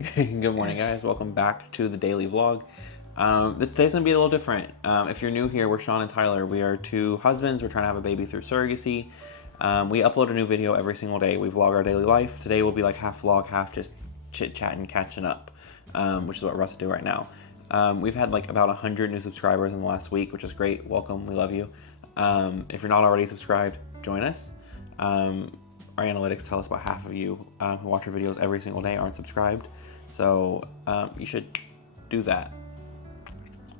Good morning, guys. Welcome back to the daily vlog. Today's gonna be a little different. If you're new here, we're Sean and Tyler. We are two husbands. We're trying to have a baby through surrogacy. We upload a new video every single day. We vlog our daily life. Today will be like half vlog, half just chit-chatting, catching up, which is what we're about to do right now. We've had like about 100 new subscribers in the last week, which is great. Welcome. We love you. If you're not already subscribed, join us. Our analytics tell us about half of you who watch our videos every single day aren't subscribed. So you should do that.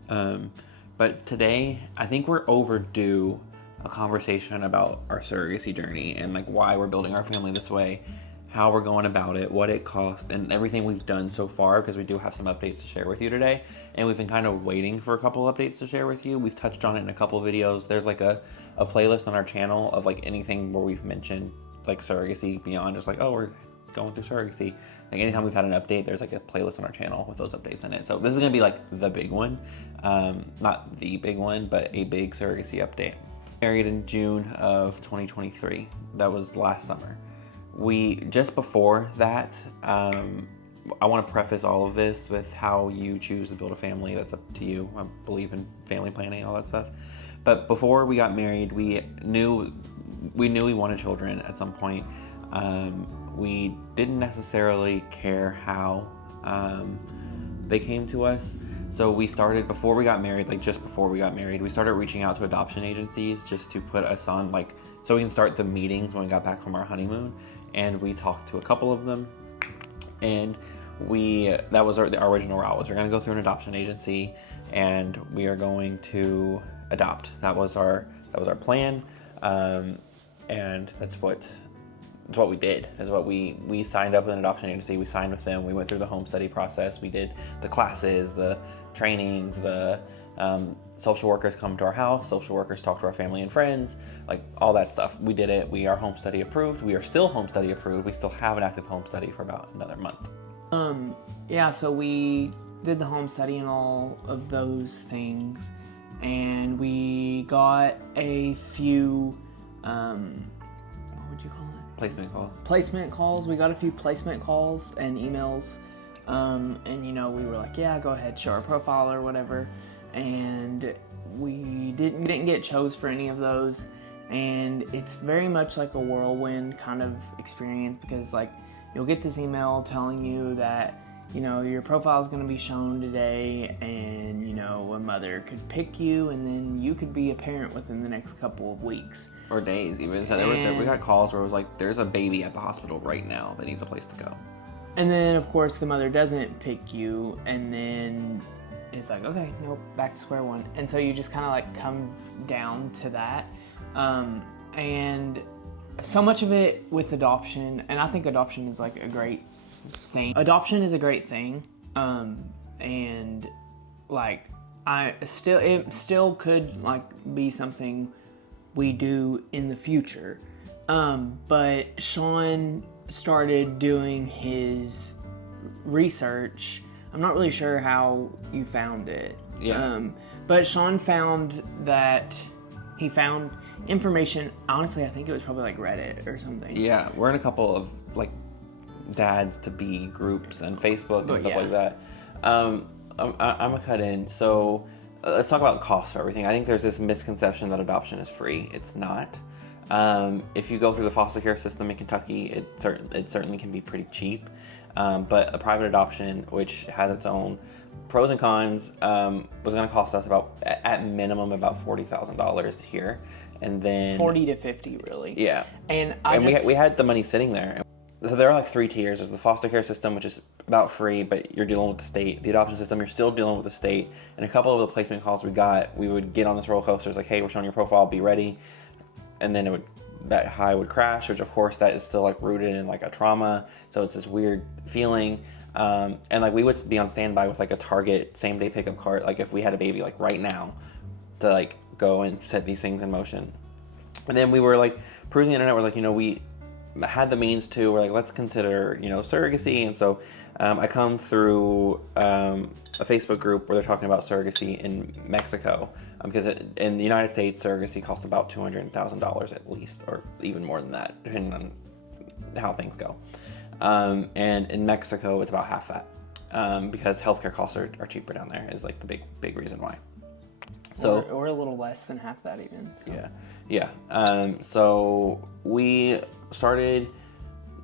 But today, I think we're overdue a conversation about our surrogacy journey and like why we're building our family this way, how we're going about it, what it costs, and everything we've done so far, because we do have some updates to share with you today. And we've been kind of waiting for a couple updates to share with you. We've touched on it in a couple videos. There's like a playlist on our channel of like anything where we've mentioned like surrogacy beyond just like, oh, we're going through surrogacy. Like anytime we've had an update, there's like a playlist on our channel with those updates in it. So this is gonna be like the big one. Not the big one, but a big surrogacy update. Married in June of 2023. That was last summer. Just before that, I want to preface all of this with how you choose to build a family. That's up to you. I believe in family planning, all that stuff. But before we got married, we knew we wanted children at some point. We didn't necessarily care how they came to us. So we started, before we got married, like just before we got married, we started reaching out to adoption agencies just to put us on, like, so we can start the meetings when we got back from our honeymoon. And we talked to a couple of them, and that was our original route, was we're gonna go through an adoption agency and we are going to adopt. That was our plan. And that's what we did. Is what we signed up with an adoption agency. We signed with them. We went through the home study process. We did the classes, the trainings, the social workers come to our house. Social workers talk to our family and friends, like all that stuff. We did it. We are home study approved. We are still home study approved. We still have an active home study for about another month. Yeah, so we did the home study and all of those things, and we got a few what would you call it? Placement calls. We got a few placement calls and emails. And we were like, yeah, go ahead, show our profile or whatever. And we didn't get chose for any of those. And it's very much like a whirlwind kind of experience, because like you'll get this email telling you that your profile is going to be shown today, and a mother could pick you, and then you could be a parent within the next couple of weeks or days even. So we got calls where it was like, there's a baby at the hospital right now that needs a place to go. And then of course the mother doesn't pick you, and then it's like, okay, nope, back to square one. And so you just kind of like come down to that. And so much of it with adoption, and I think adoption is like a great thing. Adoption is a great thing. And like it still could like be something we do in the future. But Sean started doing his research. I'm not really sure how you found it. Yeah. But Sean found that he found information. Honestly, I think it was probably like Reddit or something. Yeah, we're in a couple of like dads to be groups and Facebook and stuff like that. I'm gonna cut in. So let's talk about costs for everything. I think there's this misconception that adoption is free. It's not. If you go through the foster care system in Kentucky, it certainly can be pretty cheap. But a private adoption, which has its own pros and cons, was going to cost us at minimum about $40,000 here, and then 40 to 50, really. Yeah, and we had the money sitting there. So there are like three tiers. There's the foster care system, which is about free, but you're dealing with the state. The adoption system, you're still dealing with the state. And a couple of the placement calls we would get on this roller coaster. It's like, hey, we're showing your profile, be ready. And then that high would crash, which of course that is still like rooted in like a trauma. So it's this weird feeling. And like we would be on standby with like a Target same day pickup cart. Like if we had a baby like right now to like go and set these things in motion. And then we were like perusing the internet. We're like, we had the means to, we're like, let's consider, surrogacy. And so I come through a Facebook group where they're talking about surrogacy in Mexico, because in the United States, surrogacy costs about $200,000 at least, or even more than that, depending on how things go. And in Mexico, it's about half that, because healthcare costs are cheaper down there, is like the big reason why. So or a little less than half that even. So. Yeah. So we started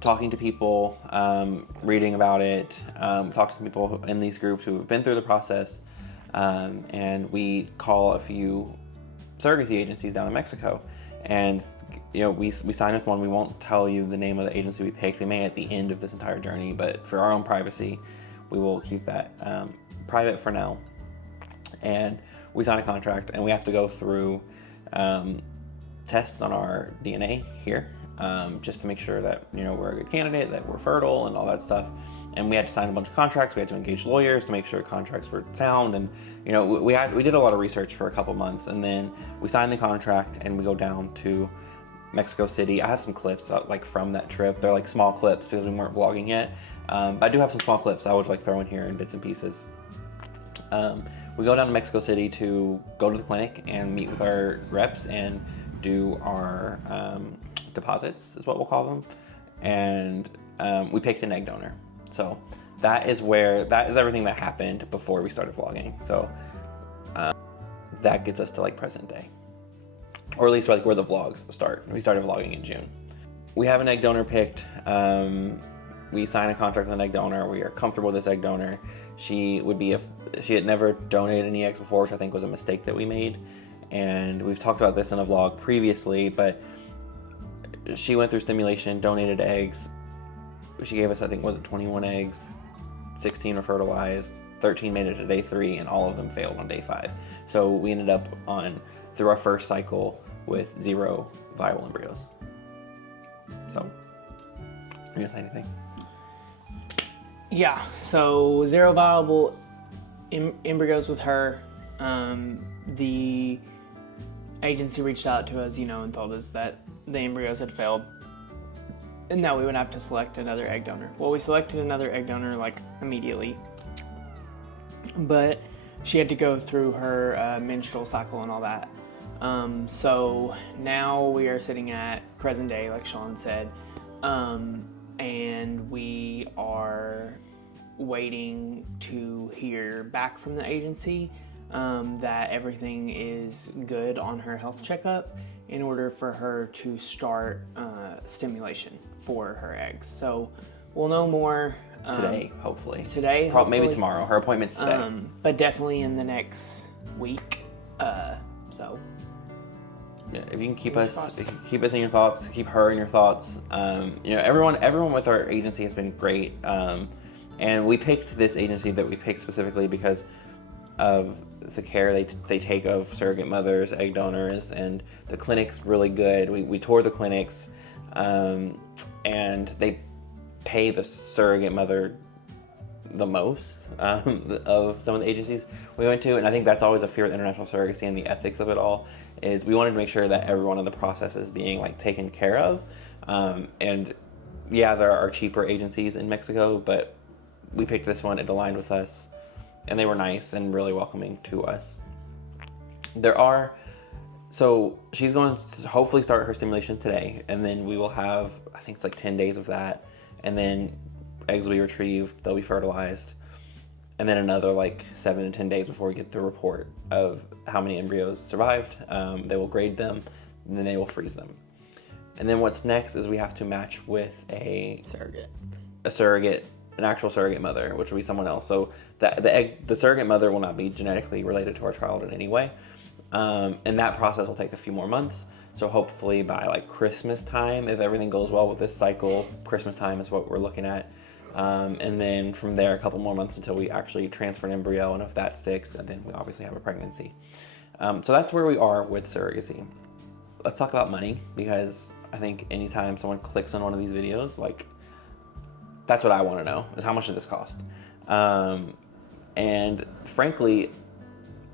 talking to people, reading about it, talked to some people in these groups who have been through the process, and we call a few surrogacy agencies down in Mexico. And we signed with one. We won't tell you the name of the agency we picked. We may at the end of this entire journey, but for our own privacy, we will keep that private for now. And we sign a contract, and we have to go through tests on our DNA here, just to make sure that we're a good candidate, that we're fertile, and all that stuff. And we had to sign a bunch of contracts. We had to engage lawyers to make sure contracts were sound. And we did a lot of research for a couple months, and then we signed the contract, and we go down to Mexico City. I have some clips from that trip. They're like small clips because we weren't vlogging yet. But I do have some small clips I would throw in here in bits and pieces. We go down to Mexico City to go to the clinic and meet with our reps and do our deposits, is what we'll call them. And we picked an egg donor. So that is everything that happened before we started vlogging. So that gets us to present day, or at least where the vlogs start. We started vlogging in June. We have an egg donor picked. We sign a contract with an egg donor. We are comfortable with this egg donor. She had never donated any eggs before, which I think was a mistake that we made. And we've talked about this in a vlog previously, but she went through stimulation, donated eggs. She gave us, I think, 21 eggs? 16 were fertilized, 13 made it to day 3, and all of them failed on day 5. So we ended up through our first cycle with 0 viable embryos. So, are you gonna say anything? Yeah, so 0 viable embryos with her. The agency reached out to us, and told us that the embryos had failed, and now we would have to select another egg donor. Well, we selected another egg donor immediately, but she had to go through her menstrual cycle and all that. So now we are sitting at present day, like Sean said, and we are waiting to hear back from the agency that everything is good on her health checkup in order for her to start stimulation for her eggs. So we'll know more today, hopefully. Maybe tomorrow. Her appointment's today. But definitely in the next week. So yeah, if you can keep us in your thoughts, keep her in your thoughts. Everyone with our agency has been great. And we picked this agency that we picked specifically because of the care they take of surrogate mothers, egg donors, and the clinic's really good. We toured the clinics, and they pay the surrogate mother the most of some of the agencies we went to, and I think that's always a fear with international surrogacy and the ethics of it all, is we wanted to make sure that everyone in the process is being taken care of. And yeah, there are cheaper agencies in Mexico, but we picked this one. It aligned with us, and they were nice and really welcoming to us. So she's going to hopefully start her stimulation today, and then we will have, I think it's 10 days of that, and then eggs will be retrieved, they'll be fertilized, and then another 7 to 10 days before we get the report of how many embryos survived. They will grade them, and then they will freeze them. And then what's next is we have to match with a surrogate, an actual surrogate mother, which will be someone else. So the surrogate mother will not be genetically related to our child in any way. And that process will take a few more months. So hopefully by Christmas time, if everything goes well with this cycle, Christmas time is what we're looking at. And then from there, a couple more months until we actually transfer an embryo. And if that sticks, then we obviously have a pregnancy. So that's where we are with surrogacy. Let's talk about money, because I think anytime someone clicks on one of these videos, that's what I want to know, is how much does this cost? And frankly,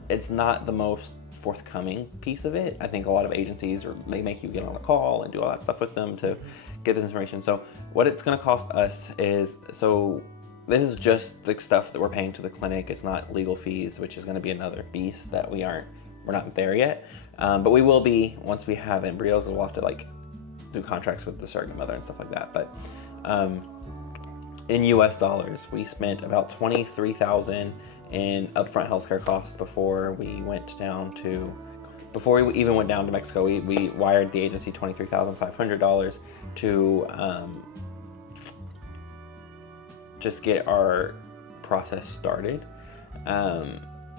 it's not the most forthcoming piece of it. I think a lot of agencies, they make you get on a call and do all that stuff with them to get this information. So what it's going to cost us is, this is just the stuff that we're paying to the clinic. It's not legal fees, which is going to be another beast that we're not there yet. But we will be, once we have embryos, we'll have to do contracts with the surrogate mother and stuff like that. But in US dollars, we spent about $23,000 in upfront healthcare costs before we even went down to Mexico. We wired the agency $23,500 to just get our process started.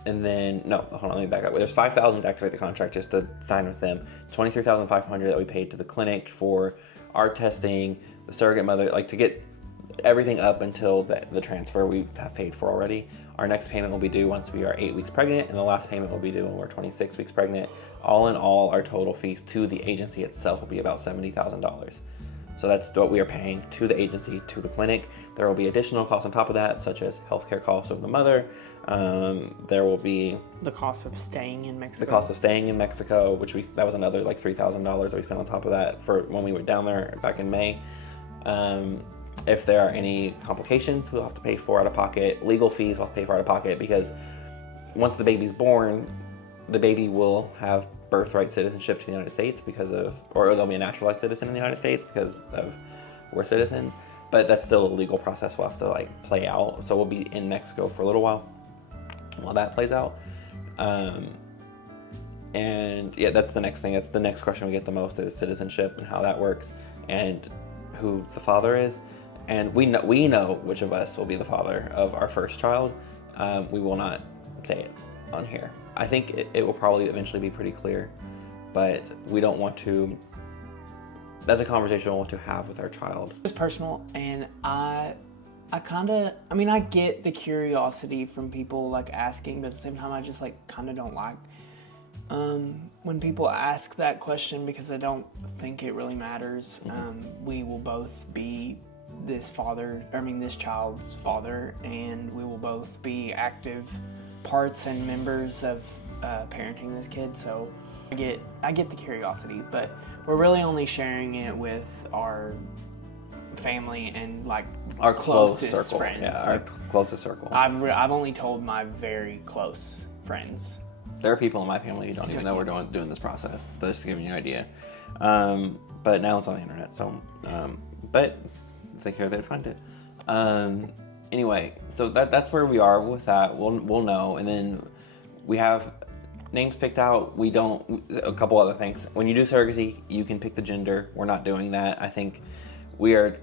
And then, no, hold on, let me back up. There's $5,000 to activate the contract just to sign with them. $23,500 that we paid to the clinic for our testing, the surrogate mother, like to get everything up until the transfer we have paid for already. Our next payment will be due once we are 8 weeks pregnant, and the last payment will be due when we're 26 weeks pregnant. All in all, our total fees to the agency itself will be about $70,000. So that's what we are paying to the agency, to the clinic. There will be additional costs on top of that, such as healthcare costs of the mother. There will be the cost of staying in Mexico. The cost of staying in Mexico, that was another like $3,000 that we spent on top of that for when we were down there back in May. If there are any complications, we'll have to pay for out of pocket. Legal fees we'll have to pay for out of pocket, because once the baby's born, the baby will have birthright citizenship to the United States or they'll be a naturalized citizen in the United States because we're citizens. But that's still a legal process we'll have to like play out. So we'll be in Mexico for a little while that plays out. And yeah, that's the next thing. That's the next question we get the most, is citizenship and how that works and who the father is. And we know which of us will be the father of our first child. We will not say it on here. I think it will probably eventually be pretty clear, but we don't want to. That's a conversation we want to have with our child. It's personal, and I get the curiosity from people like asking, but at the same time, I just like kind of don't like when people ask that question, because I don't think it really matters. We will both be this child's father, and we will both be active parts and members of parenting this kid. So I get the curiosity, but we're really only sharing it with our family and like our closest circle. friends. Yeah, our closest circle. I've only told my very close friends. There are people in my family who don't even know we're doing this process. That's just giving you an idea. But now it's on the internet, so but if they care, they'd find it. Anyway, so that's where we are with that. We'll know, and then we have names picked out. A couple other things. When you do surrogacy, you can pick the gender. We're not doing that. I think we are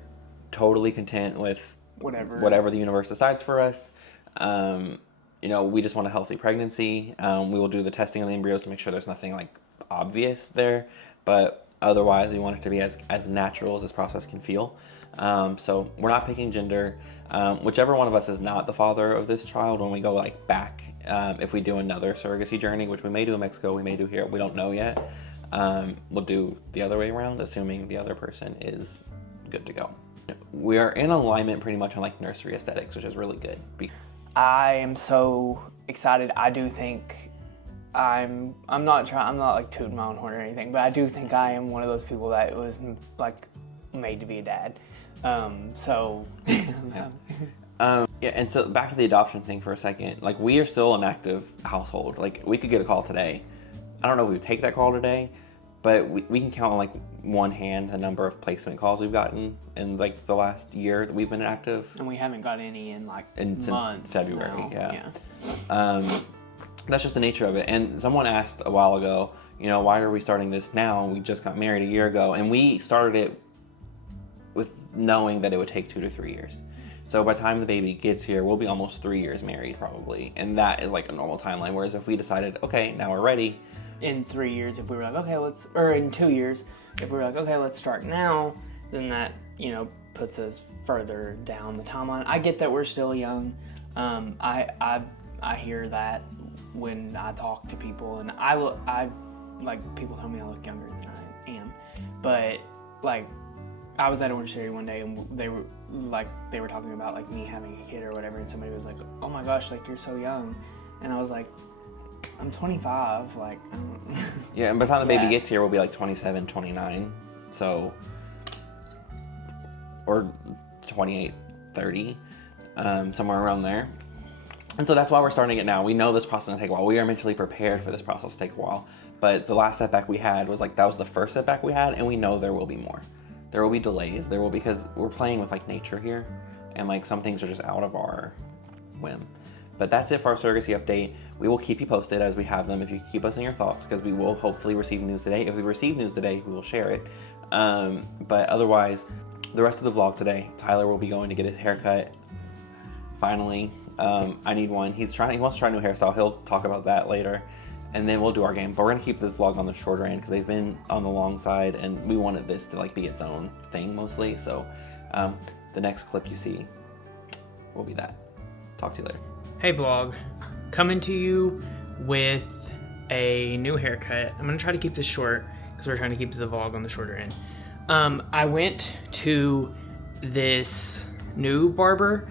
totally content with whatever the universe decides for us. We just want a healthy pregnancy. We will do the testing on the embryos to make sure there's nothing like obvious there, but otherwise we want it to be as natural as this process can feel. So we're not picking gender. Whichever one of us is not the father of this child, when we go like back, if we do another surrogacy journey, which we may do in Mexico, we may do here, we don't know yet. We'll do the other way around, assuming the other person is good to go. We are in alignment pretty much on like nursery aesthetics, which is really good. I am so excited. I do think I'm not like tooting my own horn or anything, but I do think I am one of those people that was like made to be a dad. So yeah, and so back to the adoption thing for a second. Like, we are still an active household. Like, we could get a call today. I don't know if we would take that call today, but we can count on like one hand the number of placement calls we've gotten in like the last year that we've been active. And we haven't got any in like since February. Now. Yeah. That's just the nature of it. And someone asked a while ago, why are we starting this now? We just got married a year ago, and we started it with knowing that it would take 2 to 3 years. So by the time the baby gets here, we'll be almost 3 years married probably. And that is like a normal timeline. Whereas if we decided, okay, now we're ready. In 3 years, if we were like, okay, or in 2 years, if we were like, okay, let's start now, then that, puts us further down the timeline. I get that we're still young. I hear that when I talk to people, and I like, people tell me I look younger than I am. But like, I was at Orange Theory one day, and they were talking about like me having a kid or whatever, and somebody was like, oh my gosh, like, you're so young. And I was like, I'm 25, like, I don't... Yeah, and by the time the baby gets here, we'll be like 27, 29, so, or 28, 30, somewhere around there. And so that's why we're starting it now. We know this process is going to take a while. We are mentally prepared for this process to take a while. But the last setback we had was like, that was the first setback we had, and we know there will be more. There will be delays. There will, because we're playing with like nature here, and like some things are just out of our whim. But that's it for our surrogacy update. We will keep you posted as we have them, if you keep us in your thoughts, because we will hopefully receive news today. If we receive news today, we will share it. But otherwise, the rest of the vlog today, Tyler will be going to get his haircut. Finally, I need one. He wants to try a new hairstyle. He'll talk about that later. And then we'll do our game. But we're gonna keep this vlog on the shorter end because they've been on the long side, and we wanted this to like be its own thing mostly. So the next clip you see will be that. Talk to you later. Hey vlog, coming to you with a new haircut. I'm gonna try to keep this short because we're trying to keep the vlog on the shorter end. I went to this new barber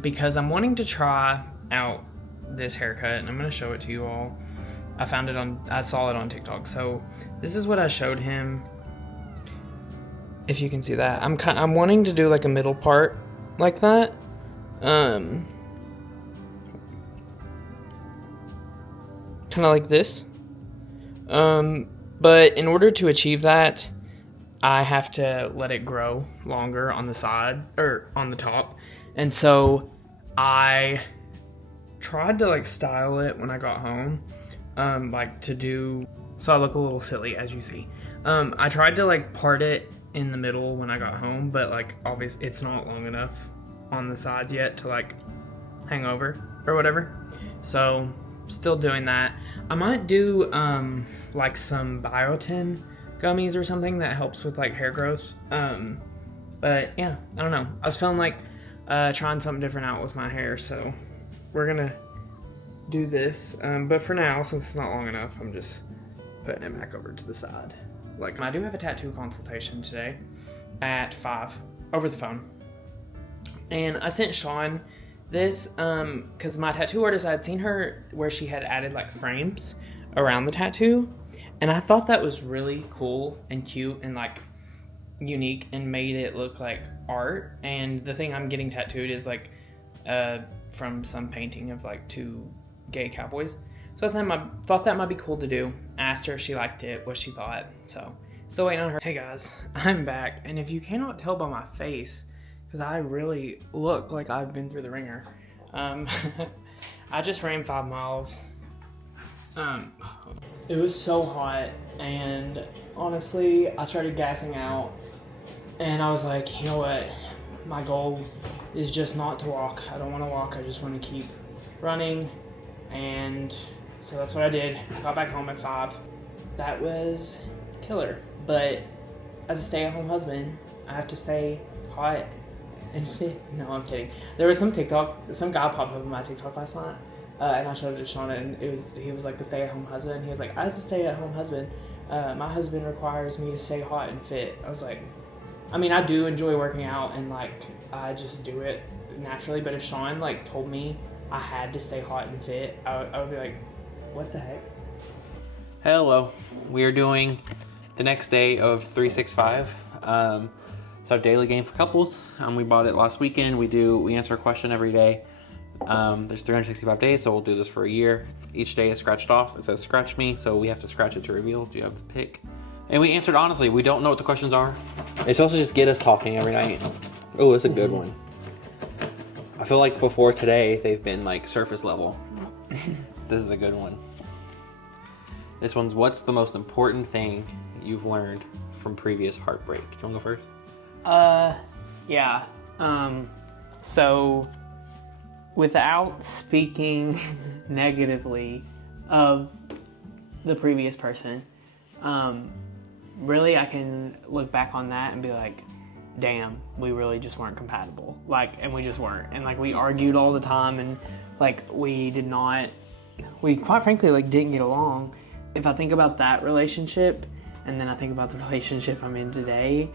because I'm wanting to try out this haircut, and I'm gonna show it to you all. I saw it on TikTok. So this is what I showed him. If you can see that, I'm wanting to do like a middle part like that. Kind of like this. But in order to achieve that, I have to let it grow longer on the side or on the top. And so I tried to like style it when I got home. So I look a little silly, as you see. I tried to like part it in the middle when I got home, but like obviously it's not long enough on the sides yet to like hang over or whatever. So still doing that. I might do like some biotin gummies or something that helps with like hair growth. But yeah, I don't know. I was feeling like trying something different out with my hair, so we're gonna do this. But for now, since it's not long enough, I'm just putting it back over to the side. Like, I do have a tattoo consultation today at 5 over the phone. And I sent Sean this because my tattoo artist, I had seen her where she had added like frames around the tattoo. And I thought that was really cool and cute and like unique and made it look like art. And the thing I'm getting tattooed is like from some painting of like 2 gay cowboys. So I thought that might be cool to do. Asked her if she liked it, what she thought. So still waiting on her. Hey guys, I'm back. And if you cannot tell by my face, because I really look like I've been through the ringer. I just ran 5 miles. It was so hot, and honestly, I started gassing out, and I was like, you know what? My goal is just not to walk. I don't want to walk. I just want to keep running, and so that's what I did. Got back home at 5. That was killer, but as a stay-at-home husband, I have to stay hot and fit. No, I'm kidding. There was some guy popped up in my TikTok last night, and I showed it to Sean, and he was like a stay-at-home husband. He was like, as a stay-at-home husband, my husband requires me to stay hot and fit. I was like, I mean, I do enjoy working out, and like I just do it naturally. But if Sean like told me I had to stay hot and fit, I would be like, what the heck? Hello. We are doing the next day of 365. It's our daily game for couples. We bought it last weekend. We answer a question every day. There's 365 days, so we'll do this for a year. Each day is scratched off. It says scratch me, so we have to scratch it to reveal. Do you have the pick? And we answered honestly. We don't know what the questions are. It's supposed to just get us talking every night. Oh, it's a good one. I feel like before today, they've been like surface level. This is a good one. This one's, what's the most important thing you've learned from previous heartbreak? Do you want to go first? Yeah. So without speaking negatively of the previous person, really I can look back on that and be like, damn, we really just weren't compatible. Like, and we just weren't. And like, we argued all the time, and like, we quite frankly, like, didn't get along. If I think about that relationship, and then I think about the relationship I'm in today,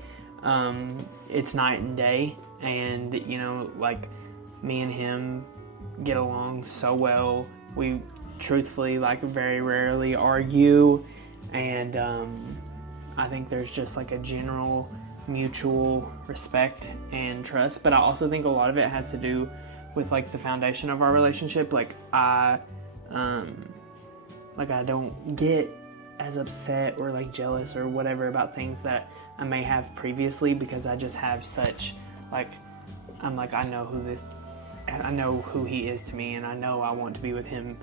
it's night and day. And, you know, like, me and him get along so well. We truthfully, like, very rarely argue. And I think there's just, like, a general mutual respect and trust. But I also think a lot of it has to do with, like, the foundation of our relationship. Like, I don't get as upset or like jealous or whatever about things that I may have previously, because I just have such like I'm like, I know who he is to me, and I know I want to be with him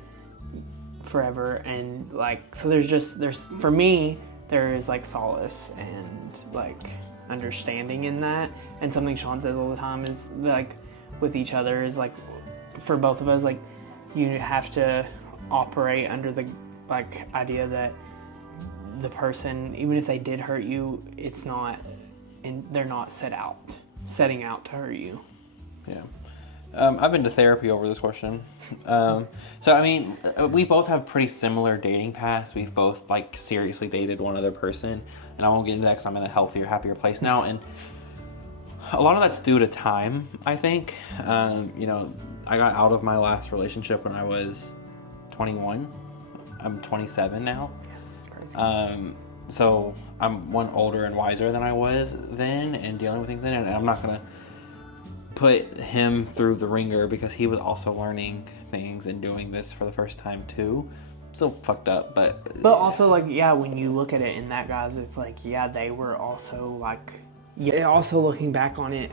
forever. And like, so there's for me, there is like solace and like understanding in that. And something Sean says all the time is like, with each other, is like, for both of us, like, you have to operate under the like idea that the person, even if they did hurt you, it's not, and they're not setting out to hurt you. Yeah. I've been to therapy over this question. So, I mean, we both have pretty similar dating paths. We've both, like, seriously dated one other person. And I won't get into that because I'm in a healthier, happier place now. And a lot of that's due to time, I think. You know, I got out of my last relationship when I was 21. I'm 27 now. Crazy. So I'm one older and wiser than I was then and dealing with things then. And I'm not going to put him through the ringer because he was also learning things and doing this for the first time too. Still fucked up, but also, like, yeah, when you look at it in that, guys, it's like, yeah, they were also like, yeah, also looking back on it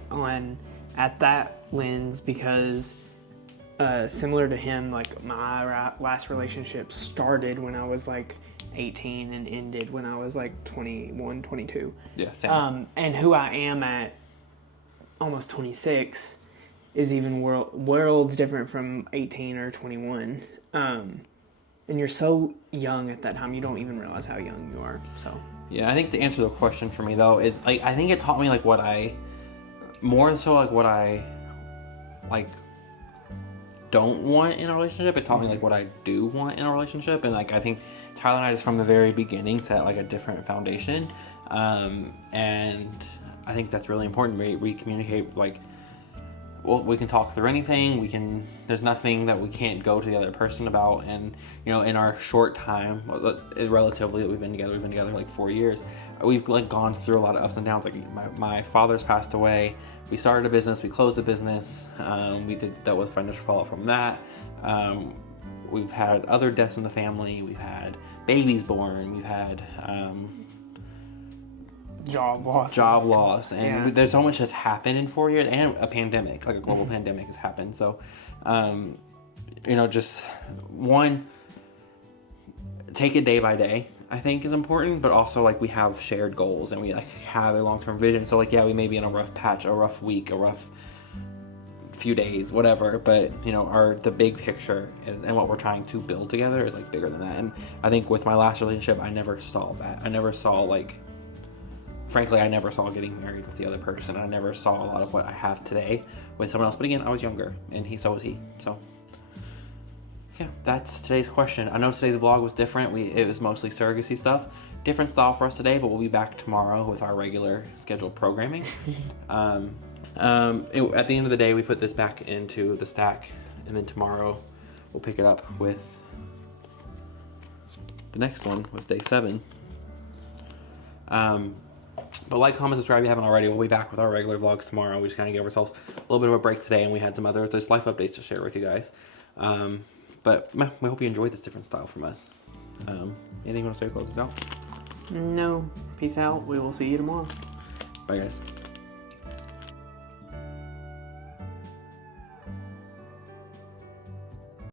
at that lens, because similar to him, like, my last relationship started when I was like 18 and ended when I was like 21, 22. Yeah, same. And who I am at almost 26 is even worlds different from 18 or 21. And you're so young at that time, you don't even realize how young you are. So yeah, I think to answer the question for me though is, like, I think it taught me like what I like don't want in a relationship. It taught me like what I do want in a relationship, and like I think Tyler and I just from the very beginning set like a different foundation, and I think that's really important. We communicate, like, well, we can talk through anything. There's nothing that we can't go to the other person about. And, you know, in our short time, relatively, that we've been together like 4 years, we've like gone through a lot of ups and downs. Like my father's passed away. We started a business. We closed the business. We dealt with financial fallout from that. We've had other deaths in the family. We've had babies born. We've had job loss, and yeah. There's so much has happened in 4 years, and a pandemic, like a global pandemic has happened. So, you know, just one, take it day by day, I think is important, but also like we have shared goals and we like have a long-term vision. So like, yeah, we may be in a rough patch, a rough week, a rough few days, whatever, but you know, the big picture is, and what we're trying to build together is like bigger than that. And I think with my last relationship, I never saw that. I never saw, like, frankly, I never saw getting married with the other person. I never saw a lot of what I have today with someone else. But again, I was younger, and so was he. So, yeah, that's today's question. I know today's vlog was different. It was mostly surrogacy stuff. Different style for us today, but we'll be back tomorrow with our regular scheduled programming. At the end of the day, we put this back into the stack, and then tomorrow we'll pick it up with the next one, with day 7. But like, comment, subscribe if you haven't already. We'll be back with our regular vlogs tomorrow. We just kind of gave ourselves a little bit of a break today, and we had some other just life updates to share with you guys. But we hope you enjoyed this different style from us. Anything you want to say to close us out? No. Peace out. We will see you tomorrow. Bye, guys.